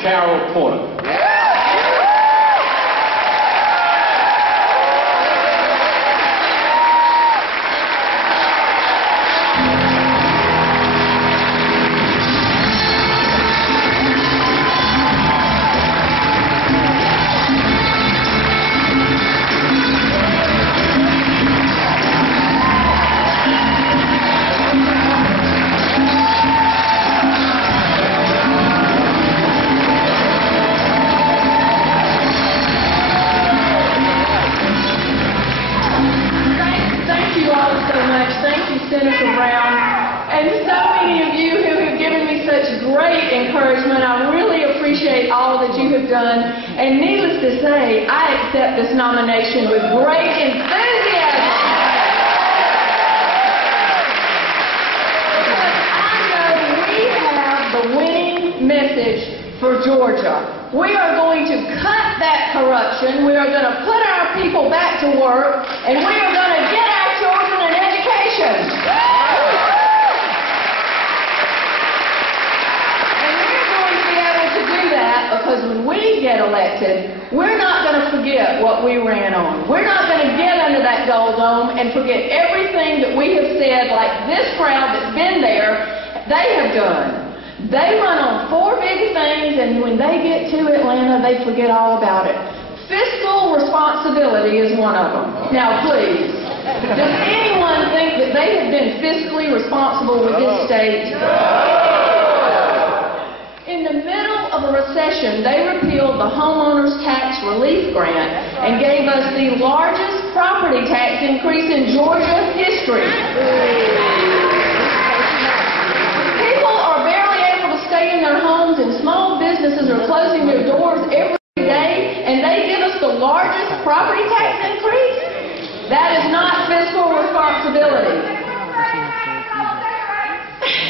Carol Porter. Senator Brown, and so many of you who have given me such great encouragement. I really appreciate all that you have done, and needless to say, I accept this nomination with great enthusiasm. Because I know we have the winning message for Georgia. We are going to cut that corruption, we are going to put our people back to work, and we are going to get our children an education. And we're going to be able to do that because when we get elected, we're not going to forget what we ran on. We're not going to get under that gold dome and forget everything that we have said, like this crowd that's been there, they have done. They run on 4 big things, and when they get to Atlanta, they forget all about it. Fiscal responsibility is one of them. Now, please, does anyone think that they have been fiscally responsible with this state? In the middle of a recession, they repealed the homeowners tax relief grant and gave us the largest property tax increase in Georgia history. People are barely able to stay in their homes, and small businesses are closing their doors every day, and they give us the largest property tax increase? That is not fiscal responsibility.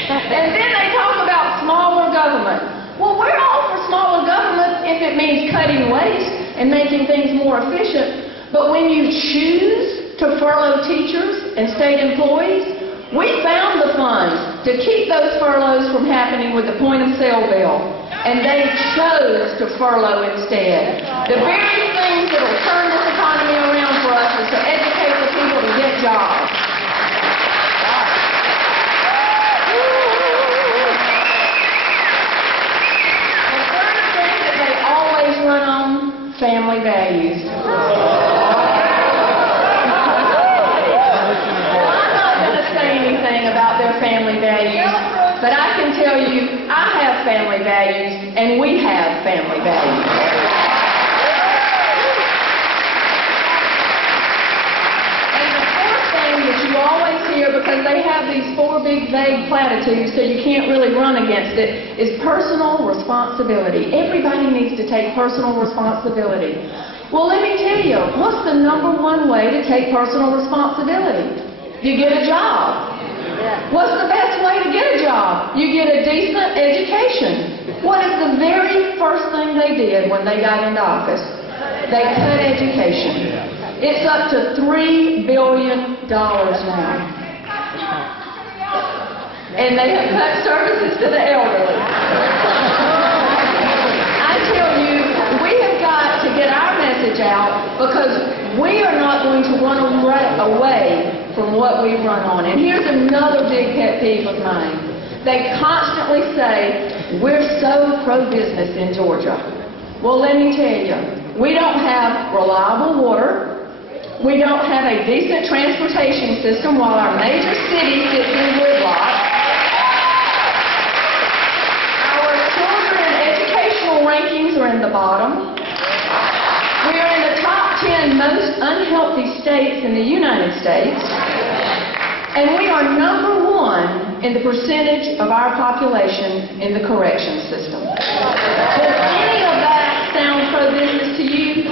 And then they talk about smaller government. Well, we're all for smaller government if it means cutting waste and making things more efficient. But when you choose to furlough teachers and state employees, we found the funds to keep those furloughs from happening with the point-of-sale bill. And they chose to furlough instead. The very things that will turn this economy around for us is to educate the people to get jobs. The third thing that they always run on, family values. I'm not going to say anything about their family values, but I can tell you, I have family values, and we have family values. And the fourth thing that you always hear, because they have these 4 big vague platitudes, so you can't really run against it, is personal responsibility. Everybody needs to take personal responsibility. Well, let me tell you, what's the #1 way to take personal responsibility? You get a job. What's the best way to get a job? You get a decent education. What is the very first thing they did when they got into office? They cut education. It's up to $3 billion now. And they have cut services to the elderly. I tell you, we have got to get our message out because we are not going to run away from what we run on. And here's another big pet peeve of mine. They constantly say, we're so pro-business in Georgia. Well, let me tell you, we don't have reliable water. We don't have a decent transportation system while our major city sits in gridlock. Our children educational rankings are in the bottom. We are in the top 10 most unhealthy states in the United States. And we are #1 in the percentage of our population in the corrections system. Does any of that sound pro-business to you?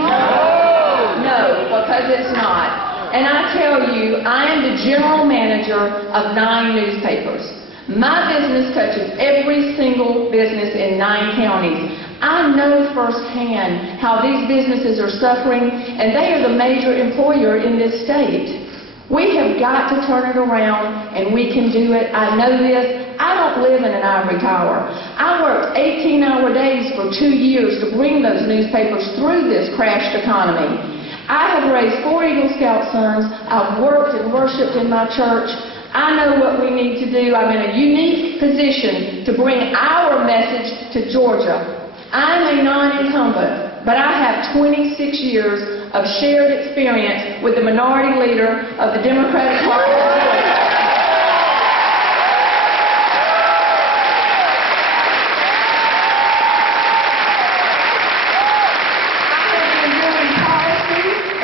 No, because it's not. And I tell you, I am the general manager of 9 newspapers. My business touches every single business in 9 counties. I know firsthand how these businesses are suffering, and they are the major employer in this state. We have got to turn it around, and we can do it. I know this. I don't live in an ivory tower. I worked 18-hour days for 2 years to bring those newspapers through this crashed economy. I have raised 4 Eagle Scout sons. I've worked and worshiped in my church. I know what we need to do. I'm in a unique position to bring our message to Georgia. I'm a non-incumbent, but I have 26 years of shared experience with the minority leader of the Democratic Party of Georgia.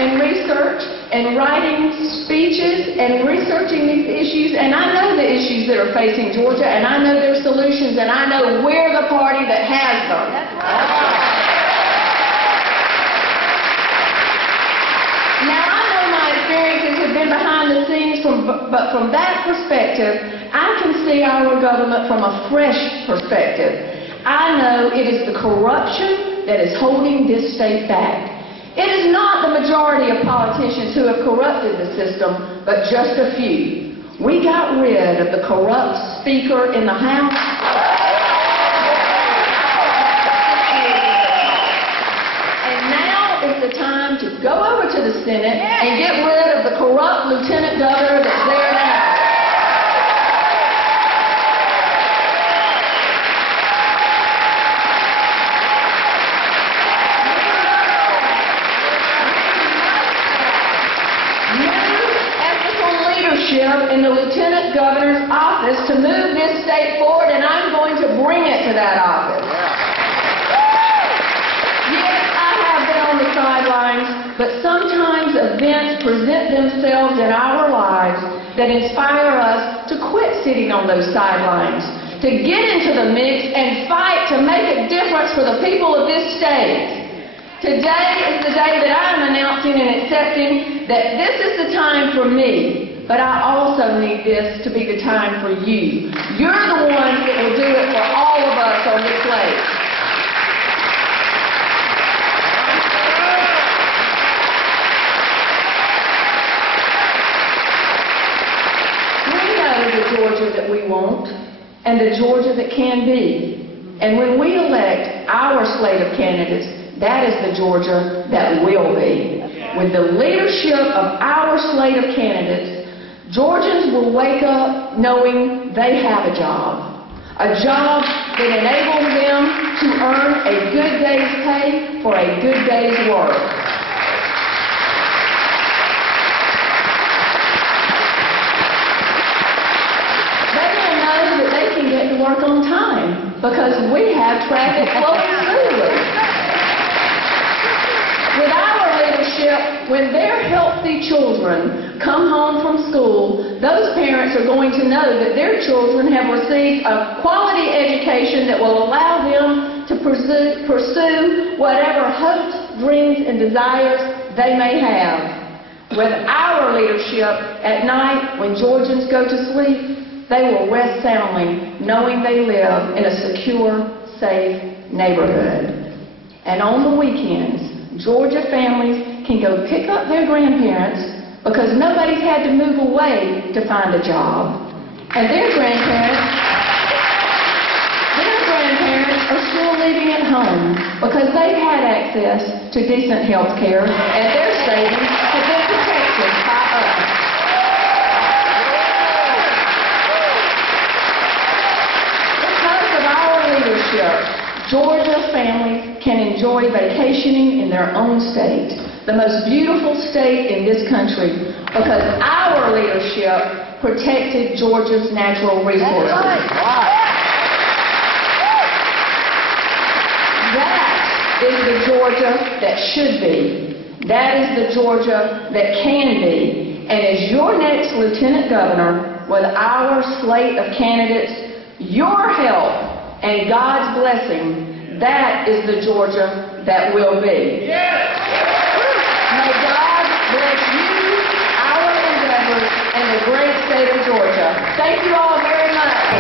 And research and writing speeches and researching these issues, and I know the issues that are facing Georgia, and I know their solutions, and I know we're the party that has them. That's right. Now, I know my experiences have been behind the scenes, but from that perspective, I can see our government from a fresh perspective. I know it is the corruption that is holding this state back. It is not the majority of politicians who have corrupted the system, but just a few. We got rid of the corrupt Speaker in the House. And now is the time to go over to the Senate and get rid of the corrupt Lieutenant Governor that's there now. In the Lieutenant Governor's office to move this state forward, and I'm going to bring it to that office. Yes, I have been on the sidelines, but sometimes events present themselves in our lives that inspire us to quit sitting on those sidelines, to get into the mix and fight to make a difference for the people of this state. Today is the day that I'm announcing and accepting that this is the time for me. But I also need this to be the time for you. You're the ones that will do it for all of us on this place. We know the Georgia that we want and the Georgia that can be. And when we elect our slate of candidates, that is the Georgia that will be. With the leadership of our slate of candidates, Georgians will wake up knowing they have a job that enables them to earn a good day's pay for a good day's work. They will know that they can get to work on time because we have traffic flowing smoothly. With our leadership, when their healthy children come home from school, those parents are going to know that their children have received a quality education that will allow them to pursue whatever hopes, dreams, and desires they may have. With our leadership, at night, when Georgians go to sleep, they will rest soundly, knowing they live in a secure, safe neighborhood. And on the weekends, Georgia families can go pick up their grandparents because nobody's had to move away to find a job. And their grandparents are still living at home because they've had access to decent health care and their savings have been protected by us. Because of our leadership, Georgia families can enjoy vacationing in their own state, the most beautiful state in this country, because our leadership protected Georgia's natural resources. That is the Georgia that should be. That is the Georgia that can be. And as your next Lieutenant Governor, with our slate of candidates, your help and God's blessing, that is the Georgia that will be. May God bless you, our endeavors, and the great state of Georgia. Thank you all very much.